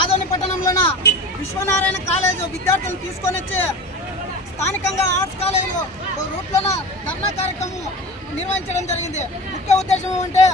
Adoni పట్టణంలోన Viswanarayana college విద్యార్థులను తీసుకొని వచ్చి స్థానికంగా ఆర్ట్స్ కాలేజీలో రూట్లోన ధర్నా కార్యక్రమం నిర్వహించడం జరిగింది. ముఖ్య ఉద్దేశం ఏమంటే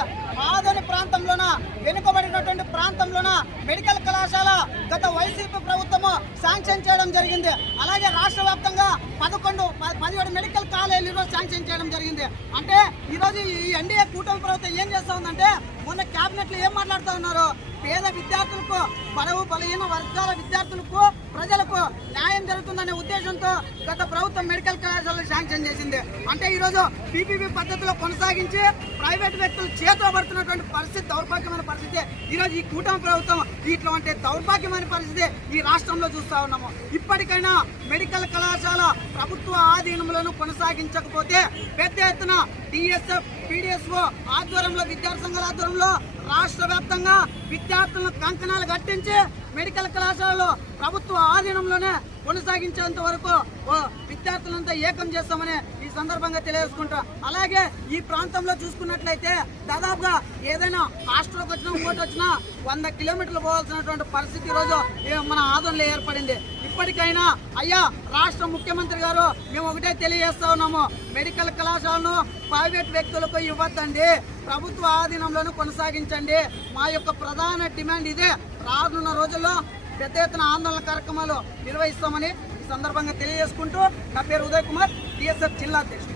ఆదోని ప్రాంతంలోన వెనుకబడినటువంటి ప్రాంతంలోన మెడికల్ కళాశాల గత వైసీపీ ప్రభుత్వము శాంక్షన్ చేయడం జరిగింది. అలాగే రాష్ట్ర వ్యాప్తంగా 17 మెడికల్ కాలేజీలు శాంక్షన్ చేయడం జరిగింది. అంటే ఈరోజు ఈ ఎన్డీఏ కూటమి ప్రభుత్వం ఏం చేస్తా ఉందంటే మొన్న క్యాబినెట్లో ఏం మాట్లాడుతూ ఉన్నారు, పేద విద్యార్థులకు బలవు బలహీన వర్గాల విద్యార్థులకు ప్రజలకు న్యాయం జరుగుతుందనే ఉద్దేశంతో గత ప్రభుత్వం మెడికల్ కళాశాలను శాంక్షన్ చేసింది. అంటే ఈరోజు పీపీపీ పద్ధతిలో కొనసాగించి ప్రైవేట్ వ్యక్తులు చేతిలో పడుతున్నటువంటి పరిస్థితి, దౌర్భాగ్యమైన పరిస్థితి ఈరోజు ఈ కూటమి ప్రభుత్వం ఇటువంటి దౌర్భాగ్యమైన పరిస్థితి ఈ రాష్ట్రంలో చూస్తా ఉన్నాము. ఇప్పటికైనా మెడికల్ కళాశాల ప్రభుత్వ ఆధీనంలోనూ కొనసాగించకపోతే పెద్ద ఎత్తున డిఎస్ఎఫ్ పీడిఎస్ఓ ఆధ్వర్యంలో విద్యార్థి సంఘాల ఆధ్వర్యంలో రాష్ట్ర వ్యాప్తంగా విద్యార్థులను కంకణాలు కట్టించి మెడికల్ కళాశాలలో ప్రభుత్వ ఆధీనంలోనే కొనసాగించేంత వరకు విద్యార్థులంతా ఏకం చేస్తామని ఈ సందర్భంగా తెలియజేసుకుంటాం. అలాగే ఈ ప్రాంతంలో చూసుకున్నట్లయితే దాదాపుగా ఏదైనా హాస్టల్కి వచ్చినా ఇంకోటి వచ్చినా 100 కిలోమీటర్లు పోవాల్సినటువంటి పరిస్థితి ఈరోజు మన ఆదోనిలో ఏర్పడింది. ఇప్పటికైనా అయ్యా రాష్ట్ర ముఖ్యమంత్రి గారు మేము ఒకటే తెలియజేస్తా ఉన్నాము, మెడికల్ కళాశాలను ప్రైవేట్ వ్యక్తులకు ఇవ్వద్దండి, ప్రభుత్వ ఆధీనంలోనూ కొనసాగించండి. మా యొక్క ప్రధాన డిమాండ్ ఇదే. రానున్న రోజుల్లో పెద్ద ఎత్తున ఆందోళన కార్యక్రమాలు నిర్వహిస్తామని ఈ సందర్భంగా తెలియజేసుకుంటూ నా పేరు ఉదయ్ కుమార్, డిఎస్ఎఫ్ జిల్లా అధ్యక్షుడు.